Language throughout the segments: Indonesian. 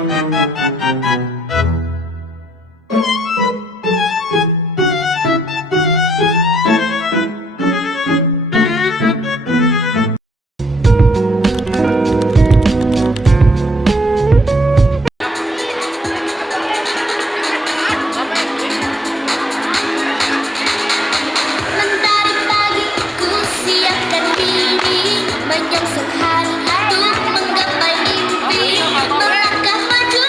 Mentari pagi ku siapkan diri menyongsong hari untuk menggapai mimpi, melangkah maju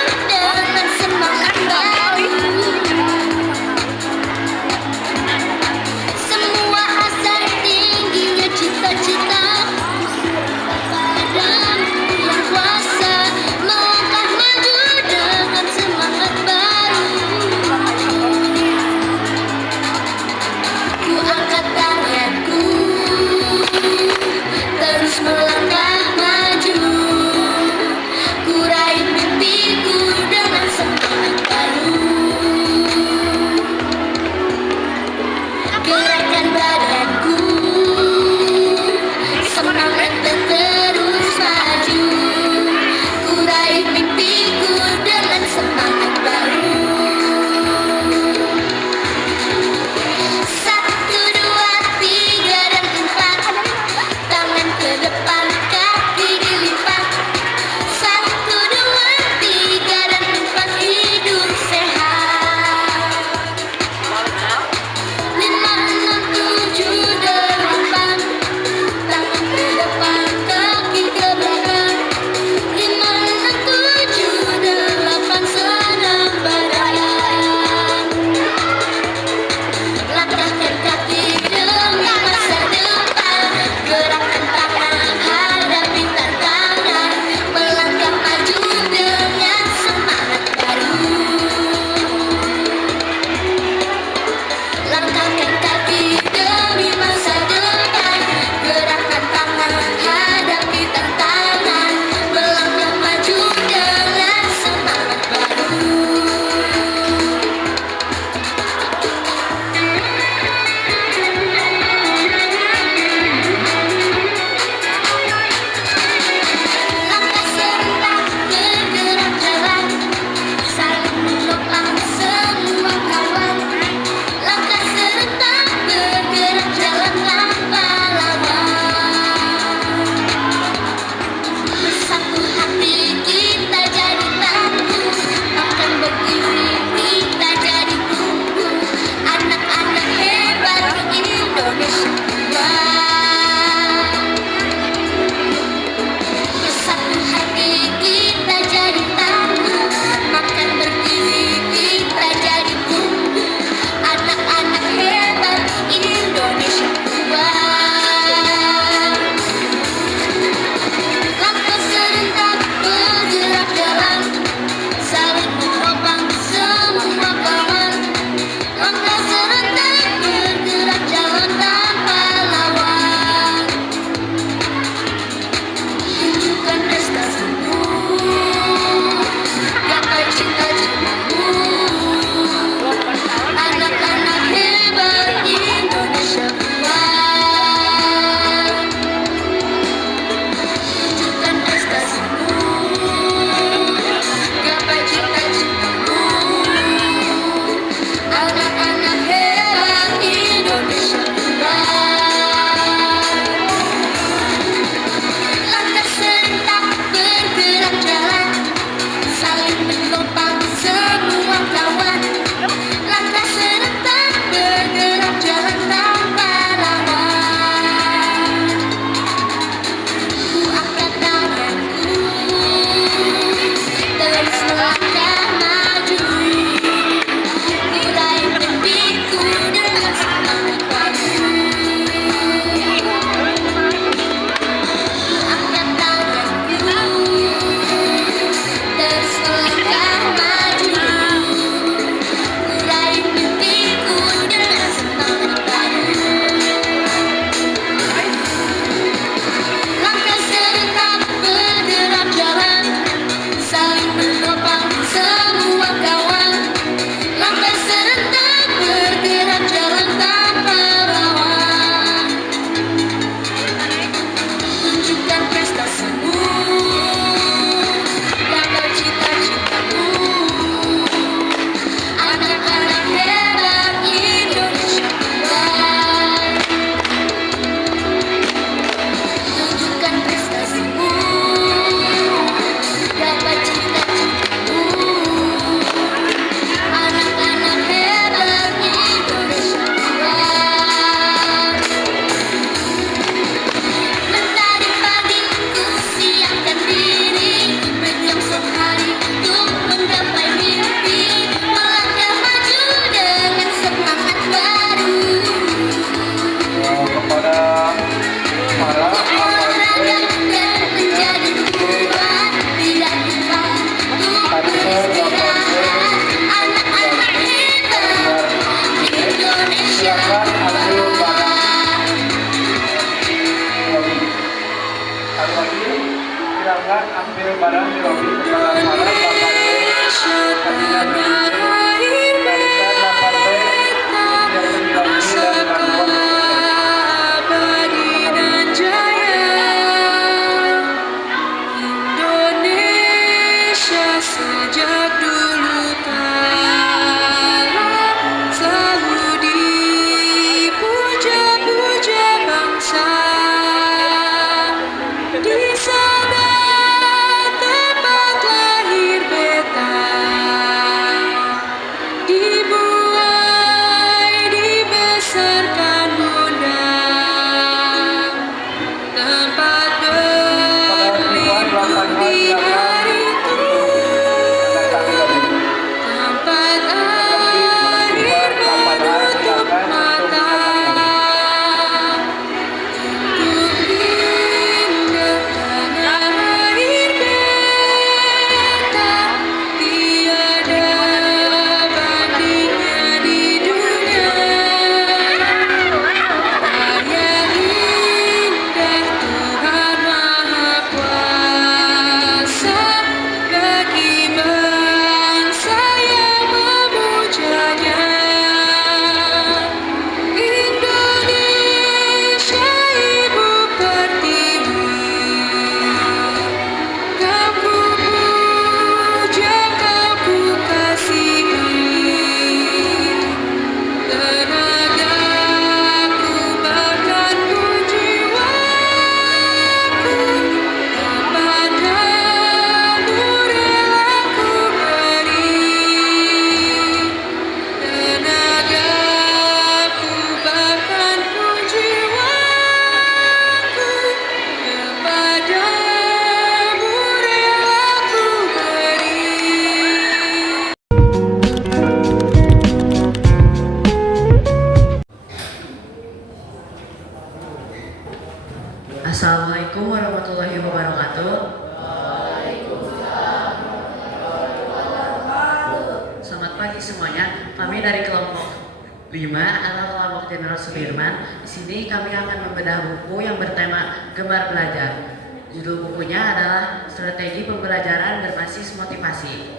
semuanya, kami dari kelompok 5 atau kelompok Jenderal Sudirman. Di sini kami akan membedah buku yang bertema Gemar Belajar. Judul bukunya adalah Strategi Pembelajaran Berbasis Motivasi.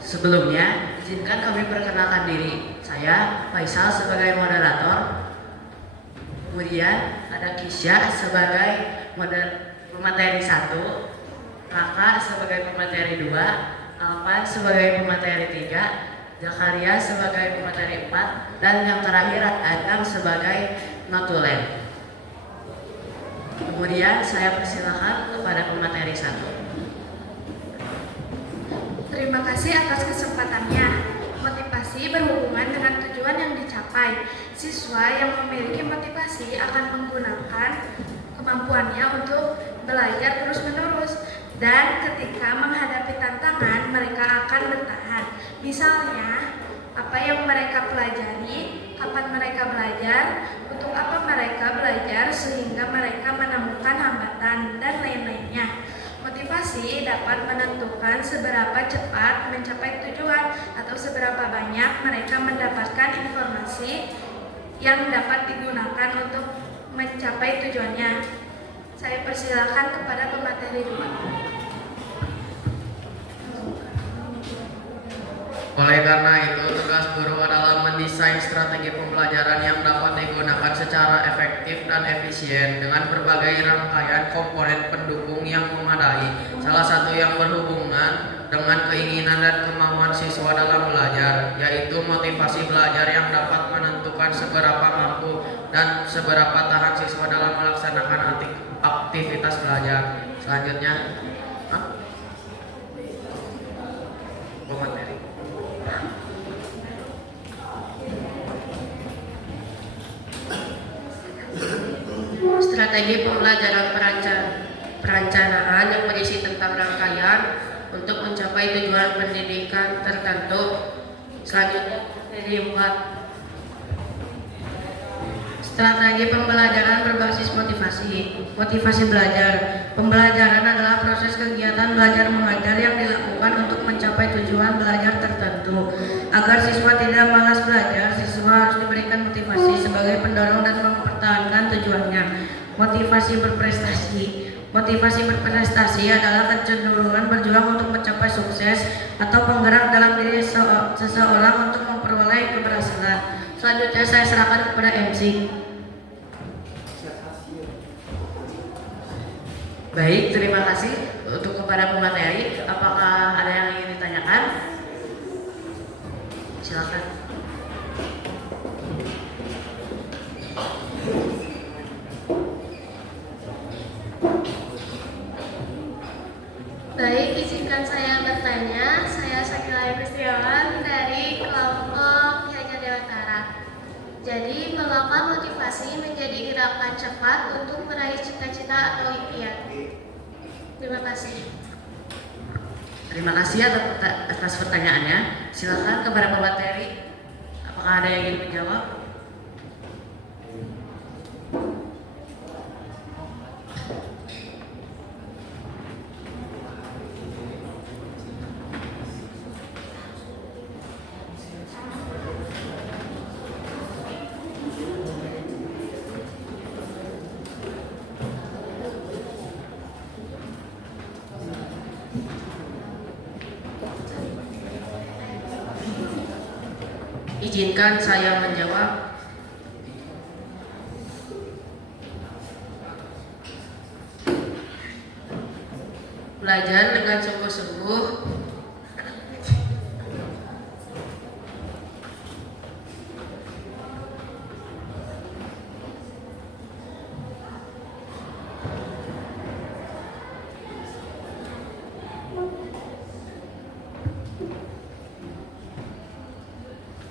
Sebelumnya, izinkan kami perkenalkan diri. Saya Faisal sebagai moderator. Kemudian ada Kisya sebagai pemateri 1, Raka sebagai pemateri 2, Alvan sebagai pemateri 3, Zakaria sebagai pemateri 4, dan yang terakhir Adam sebagai notulen. Kemudian saya persilakan kepada pemateri 1. Terima kasih atas kesempatannya. Motivasi berhubungan dengan tujuan yang dicapai. Siswa yang memiliki motivasi akan menggunakan kemampuannya untuk belajar terus-menerus, dan ketika menghadapi tantangan mereka akan bertahan. Misalnya, apa yang mereka pelajari, kapan mereka belajar, untuk apa mereka belajar, sehingga mereka menemukan hambatan, dan lain-lainnya. Motivasi dapat menentukan seberapa cepat mencapai tujuan atau seberapa banyak mereka mendapatkan informasi yang dapat digunakan untuk mencapai tujuannya. Saya persilakan kepada pemateri 2. Oleh karena itu, tugas guru adalah mendesain strategi pembelajaran yang dapat digunakan secara efektif dan efisien dengan berbagai rangkaian komponen pendukung yang memadai. Salah satu yang berhubungan dengan keinginan dan kemauan siswa dalam belajar, yaitu motivasi belajar yang dapat menentukan seberapa mampu dan seberapa tahan siswa dalam melaksanakan aktivitas belajar. Selanjutnya, pemateri. Strategi pembelajaran perencanaan yang berisi tentang rangkaian untuk mencapai tujuan pendidikan tertentu. Selanjutnya, strategi 4. Strategi pembelajaran berbasis motivasi. Motivasi belajar. Pembelajaran adalah proses kegiatan belajar mengajar yang dilakukan untuk mencapai tujuan belajar tertentu. Agar siswa tidak malas belajar, siswa harus diberikan motivasi sebagai pendorong dan mempertahankan tujuannya. Motivasi berprestasi. Motivasi berprestasi adalah kecenderungan berjuang untuk mencapai sukses atau penggerak dalam diri seseorang untuk memperoleh keberhasilan. Selanjutnya saya serahkan kepada MC. Baik, terima kasih untuk kepada pemateri. Apakah ada yang ingin ditanyakan? Silakan. Baik, izinkan saya bertanya. Saya Sakila Gustiawan dari kelompok Ki Hajar Dewantara. Jadi, mengapa motivasi menjadi gerakan cepat untuk meraih cita-cita atau impian? Terima kasih. Terima kasih atas pertanyaannya. Silakan kepada pemateri. Apakah ada yang ingin menjawab? Izinkan saya menjawab. Belajar dengan sungguh-sungguh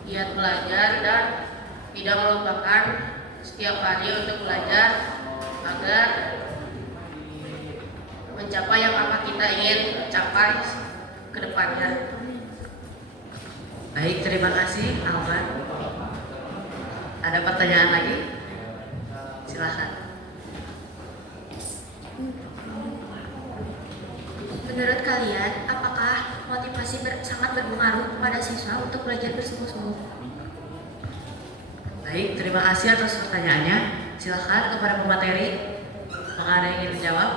giat belajar dan tidak melupakan setiap hari untuk belajar agar mencapai yang apa kita ingin capai ke depannya. Baik, terima kasih Alvan. Ada pertanyaan lagi? Silakan. Menurut kalian, apakah motivasi motivasi sangat berpengaruh kepada siswa untuk belajar bersungguh-sungguh. Baik, terima kasih atas pertanyaannya. Silakan kepada pemateri. Apakah ada yang ingin menjawab?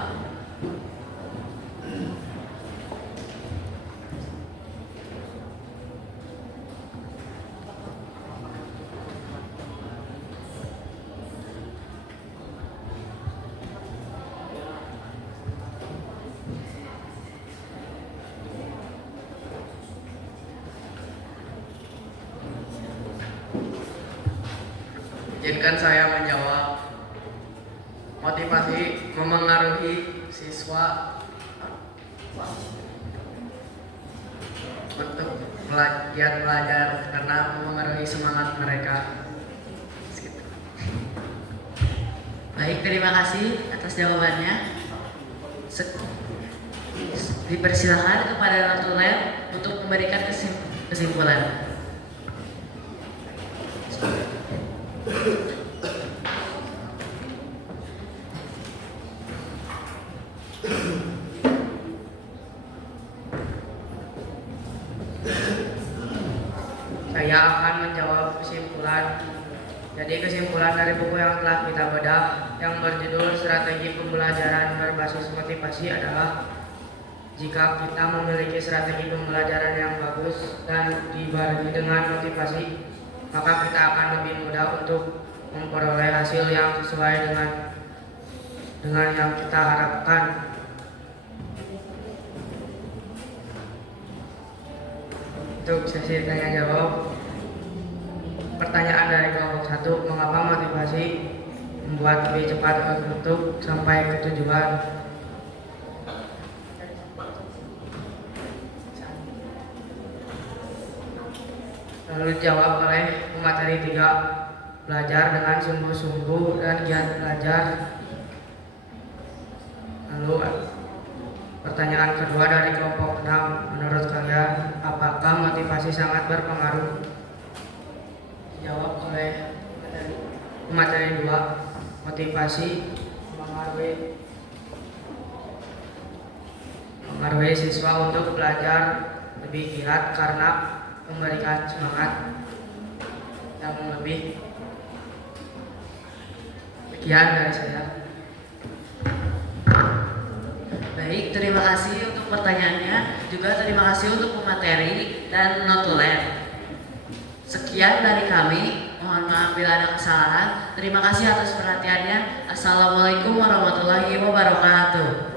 Izinkan saya menjawab. Motivasi memengaruhi siswa untuk belajar karena memengaruhi semangat mereka. Baik, terima kasih atas jawabannya. Dipersilakan kepada notulen untuk memberikan kesimpulan. Saya akan menjawab kesimpulan. Jadi kesimpulan dari buku yang telah kita bedah yang berjudul Strategi Pembelajaran Berbasis Motivasi adalah jika kita memiliki strategi pembelajaran yang bagus dan dibarengi dengan motivasi, maka kita akan lebih mudah untuk memperoleh hasil yang sesuai dengan yang kita harapkan. Untuk sesi tanya jawab, pertanyaan dari kelompok 1, mengapa motivasi membuat lebih cepat untuk sampai ke tujuan? Lalu dijawab oleh pemateri 3, belajar dengan sungguh-sungguh dan giat belajar. Lalu pertanyaan kedua dari kelompok 6, menurut kalian apakah motivasi sangat berpengaruh? Dijawab oleh pemateri 2, motivasi mengaruhi siswa untuk belajar lebih giat karena memberikan semangat yang lebih. Sekian dari saya. Baik, terima kasih untuk pertanyaannya. Juga terima kasih untuk pemateri dan notulen. Sekian dari kami. Mohon maaf bila ada kesalahan. Terima kasih atas perhatiannya. Assalamualaikum warahmatullahi wabarakatuh.